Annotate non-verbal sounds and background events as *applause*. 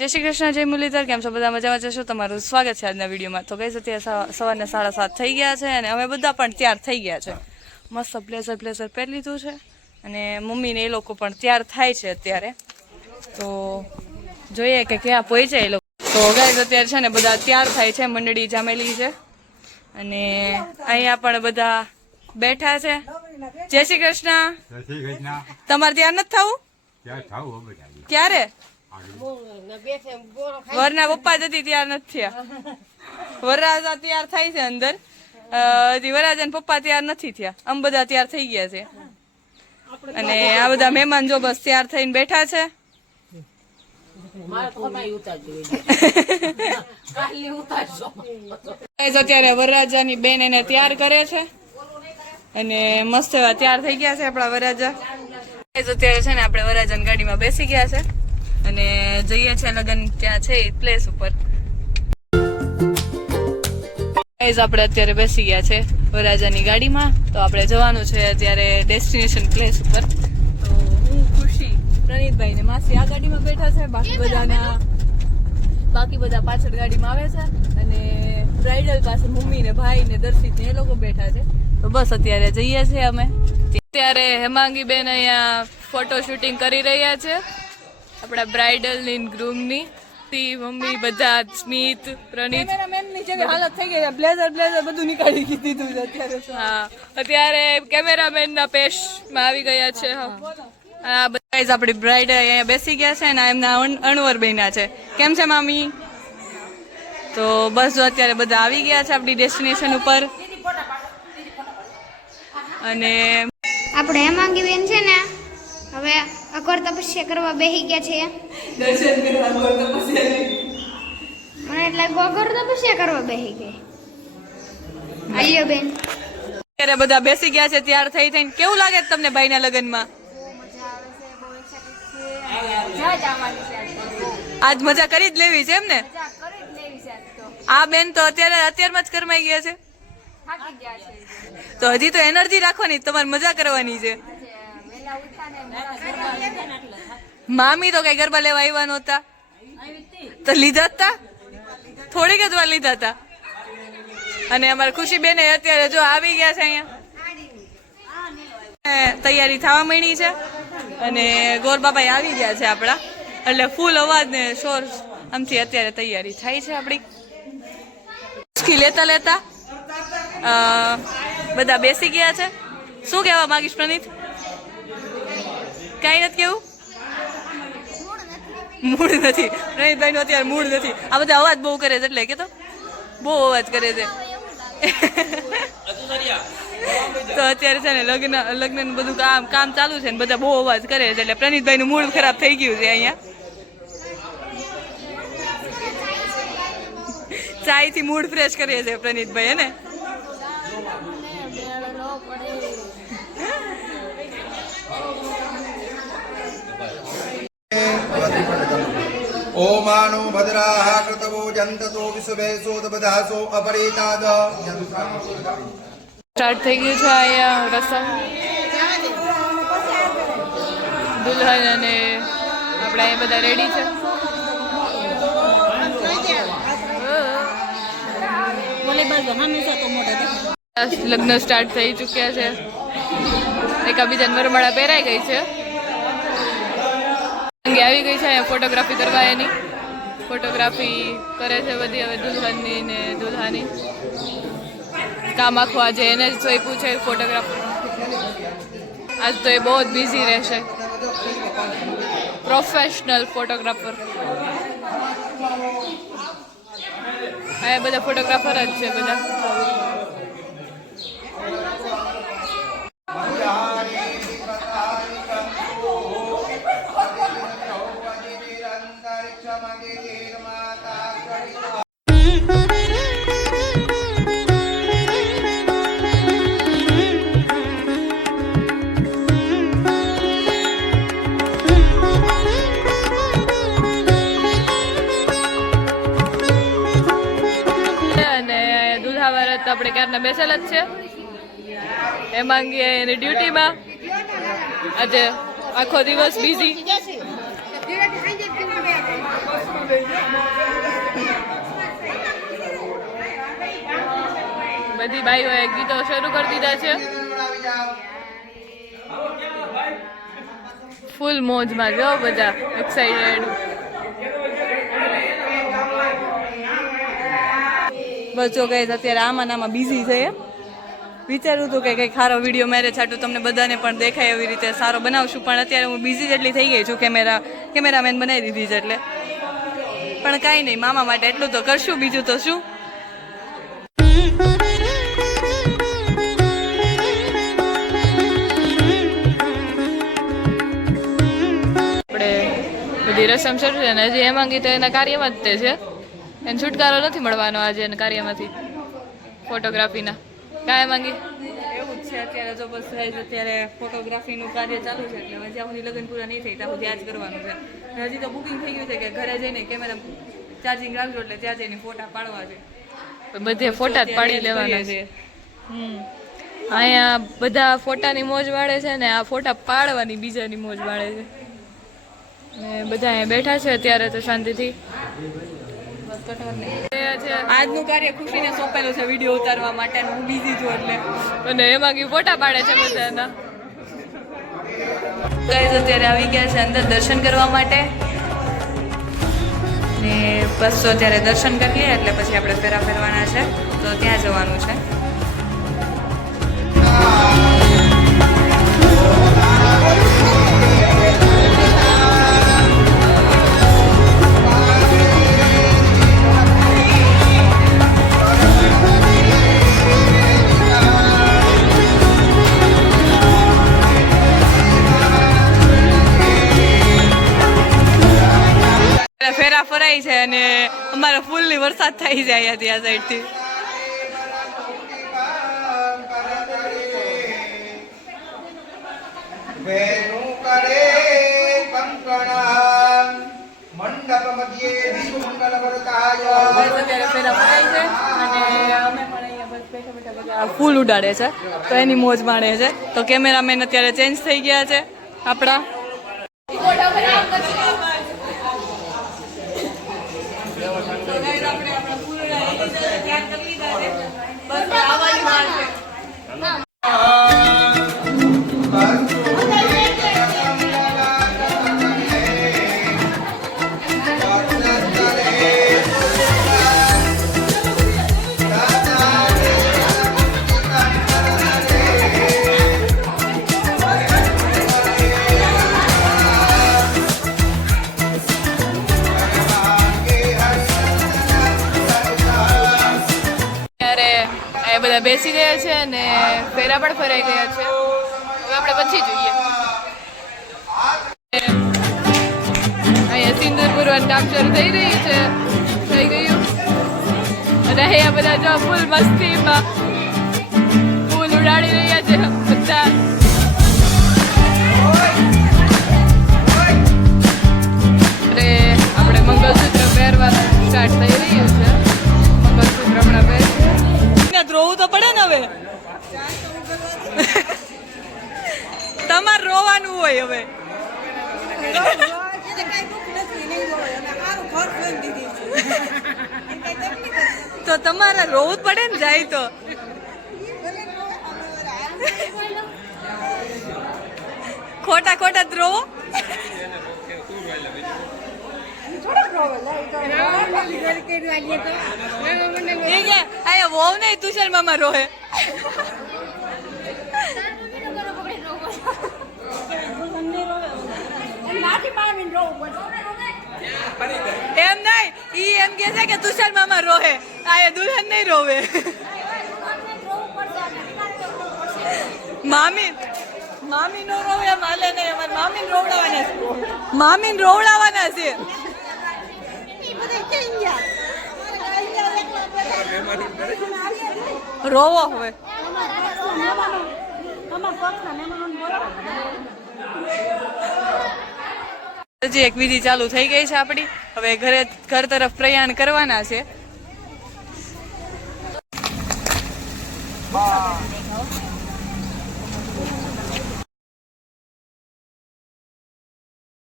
જય શ્રી કૃષ્ણ જય મુરલીધર કેમ છો બધા મજામાં? જશો? તમારું સ્વાગત છે આજના વિડીયોમાં. તો ગઈ અત્યારે સવા- સવારના સાડા સાત થઈ ગયા છે અને અમે બધા પણ તૈયાર થઈ ગયા છે. મસ્ત બ્લેઝર બ્લેઝર પહેરી લીધું છે અને મમ્મીને એ લોકો પણ તૈયાર થાય છે અત્યારે. તો જોઈએ કે ક્યાં પહોંચ્યા એ લોકો. તો ગઈ અત્યારે છે ને બધા તૈયાર થાય છે મંડળી જામેલી છે. અને અહીંયા પણ બધા બેઠા છે. જય શ્રી કૃષ્ણ. તમારે તૈયાર નથી થવું? ત્યાં ક્યારે? વરના પપ્પા જતી ત્યાર નથી વરરાજા તૈયાર થાય છે અંદર. હજી વરરાજા ને પપ્પા તૈયાર નથી થયા. આમ બધા તૈયાર થઈ ગયા છે. અને આ બધા મહેમાન જો બસ તૈયાર થઈને બેઠા છે. અત્યારે વરરાજાની બેન એને તૈયાર કરે છે. અને મસ્ત એવા તૈયાર થઈ ગયા છે આપણા વરરાજા. અત્યારે છે ને આપણે વરરાજાની ગાડીમાં બેસી ગયા છે. અને જઈએ છે લગન ત્યાં છે પ્લેસ ઉપર. આપણે અત્યારે બેસી ગયા છે વરાજાની ગાડીમાં તો આપણે જવાનું છે અત્યારે ડેસ્ટિનેશન પ્લેસ ઉપર. તો હું ખુશી પ્રણીતભાઈ ને માસી આ ગાડીમાં બેઠા છે બાકી બધાના બાકી બધા પાછળ ગાડીમાં આવે છે અને બ્રાઇડલ પાસે મમ્મી ને ભાઈ ને દર્શિત ને એ લોકો બેઠા છે. તો બસ અત્યારે જઈએ છીએ અમે. અત્યારે હેમાંગી બેન અહીંયા ફોટો શૂટિંગ કરી રહ્યા છે. આપણા બ્રાઇડલની ગ્રૂમની ની. તી મમ્મી બધા સ્મિત પ્રનીત. કેમેરામેનની હાલત થઈ ગઈ છે. બ્લેઝર બ્લેઝર બધું નીકાળી દીધું છે અત્યારે હા અત્યારે કેમેરામેન ના પેશમાં આવી ગયા છે આ બધા આપણી બ્રાઇડ અહીંયા બેસી ગયા છે અને એમના અણવર બન્યા છે. કેમ છે મામી? તો બસ જો અત્યારે બધા આવી ગયા છે આપણી ડેસ્ટિનેશન ઉપર. અને આપણે હેમાંગી બેન છે ને હવે અઘોર તપસ્યા કરવા બેસી ગયા છે. મને એટલે અઘોર તપસ્યા કરવા બેહી ગઈ આલ્યો બેન. અત્યારે બધા બેસી ગયા છે તૈયાર થઈ થઈને. કેવું લાગે છે તમને ભાઈના લગ્નમાં? આજ મજા કરી જ લેવી છે એમ ને? આ બેન તો અત્યારે અત્યારમાં જ કરમાઈ ગયા છે. તો હજી તો એનર્જી રાખવાની તમારે મજા કરવાની છે. મામી તો કઈ ગરબા લેવા આવ્યા નહોતા. તો લીધા હતા થોડીક જ વાર લીધા હતા અને અમારા ખુશી બેને અત્યારે જો આવી ગયા છે અહીંયા. તૈયારી થવા માંડી છે. અને ગોર બાબા આવી ગયા છે આપણા. એટલે ફૂલ અવાજ ને શોર આમથી અત્યારે તૈયારી થાય છે આપણી. હિચકી લેતા લેતા બધા બેસી ગયા છે. શું કહેવા માંગીશ પ્રનીત? કાંઈ નથી કેવું? મૂડ નથી. પ્રણીતભાઈ નું અત્યારે મૂડ નથી. આ બધા અવાજ બહુ કરે છે એટલે કે તો બહુ અવાજ કરે છે. તો અત્યારે છે ને લગ્ન લગ્ન બધું કામ કામ ચાલુ છે ને બધા બહુ અવાજ કરે છે એટલે પ્રણીતભાઈ નું મૂડ ખરાબ થઈ ગયું છે અહીંયા. ચાયથી મૂડ ફ્રેશ કરીએ છે પ્રણીતભાઈ ને? ओमानो भद्राः कृतवो जन्ततो विश्वेशोदबधासो अपरेताद સ્ટાર્ટ થઈ ગયું છે અહીંયા રસમ દુલ્હન અને આપણે અહીંયા બધા રેડી છે લગ્ન સ્ટાર્ટ થઈ ચૂક્યા છે એકાબીજાને વરમાળા પહેરાઈ ગઈ છે અંગે આવી ગઈ છે અહીંયા ફોટોગ્રાફી કરવા એની. ફોટોગ્રાફી કરે છે બધી હવે દુલ્હનની ને દુલ્હાની. કામ આખું આજે એને જ જોઈપું છે ફોટોગ્રાફર આજ તો એ બહુ જ બિઝી રહેશે. પ્રોફેશનલ ફોટોગ્રાફર આ બધા ફોટોગ્રાફર જ છે બધા. કારના બેસેલા જ છે. હેમાંગી એની ડ્યુટીમાં. આજે આખો દિવસ બિઝી બધી ભાઈઓએ ગીતો શરૂ કરી દીધા છે. ફૂલ મોજમાં, જો બધા એક્સાઇટેડ બસ જો ગઈ અત્યારે આમાં આમાં બિઝી છે. વિચાર્યું હતું કે કંઈક સારો વીડિયો મેરેજ છાટું તમને બધાને પણ દેખાય એવી રીતે સારો બનાવશું, પણ અત્યારે હું બિઝી જેટલી થઈ ગઈ છું કેમેરા, કેમેરામેન બનાવી દીધી છે એટલે. પણ કાંઈ નહીં, મામા માટે એટલું તો કરશું, બીજું તો શું? આપણે બધી રસમ શરૂ છે ને હજી એમાં ગીતો એના કાર્યમાં જ તે છે. એને છુટકારો નથી મળવાનો આજે એને કાર્યમાંથી ફોટોગ્રાફીના. કાંઈ માંગી? એવું જ છે અત્યારે જો બસ અત્યારે ફોટોગ્રાફીનું કાર્ય ચાલુ છે એટલે જ્યાં સુધી લગ્ન પૂરા નહીં થાય ત્યાં સુધી આ જ કરવાનું છે. હજી તો બુકિંગ થઈ ગયું છે કે ઘરે જઈને કેમેરા ચાર્જિંગ રાખજો એટલે ત્યાં જઈને ફોટા પાડવા છે. બધે ફોટા જ પાડી લેવાના છે. હમ. અહીંયા બધા ફોટાની મોજ વાળે છે ને આ ફોટા પાડવાની બીજાની મોજ વાળે છે. ને બધા અહીંયા બેઠા છે અત્યારે તો શાંતિથી. આજનું કાર્ય ખુશીને સોંપેલું છે વીડિયો ઉતારવા માટે હું બીજી છું એટલે. અને એમાં કે ફોટા પાડે છે બધાના. ગાઈઝ અત્યારે આવી ગયા છે અંદર દર્શન કરવા માટે. ને બસ તો અત્યારે દર્શન કરી લઈએ એટલે પછી આપણે ફેરા ફેરવાના છે. તો ત્યાં જવાનું છે. ફૂલની થઈ જાય હતી આ સાઈડથી. ફૂલ ઉડાડે છે. તો એની મોજ માણે છે. તો કેમેરામેન અત્યારે ચેન્જ થઈ ગયા છે. આપણા અહીંયા બધા બેસી ગયા છે અને ફેરા પણ ફરાઈ ગયા છે. હવે આપણે પછી જોઈએ. અહીંયા સિંદૂર પૂરવાનું થઈ રહ્યું છે. થઈ ગયું. અને અહીંયા બધા જો ફૂલ મસ્તીમાં ફૂલ ઉડાડી રહ્યા છે બધા. આપણે મંગળસૂત્ર પહેરવાનું સ્ટાર્ટ થઈ હવે? તમારે રોવાનું હોય હવે. તો તમારે રોવું જ પડે ને જાય તો. *laughs* ખોટા ખોટા જ રોવો. એ આયા વહુ નહીં મામા રોહે એમ નહીં ઈ એમ કે છે કે તુષાર મામા રોહે આયા દુલ્હન નહીં રોવે મામી મામી નો રોવે માલે નહીં અમારે મામી રોવડાવાના છે મામી રોવડાવવાના છે. રોવો હવે. હજી એક વિધિ ચાલુ થઈ ગઈ છે આપણી. હવે ઘરે ઘર તરફ પ્રયાણ કરવાના છે.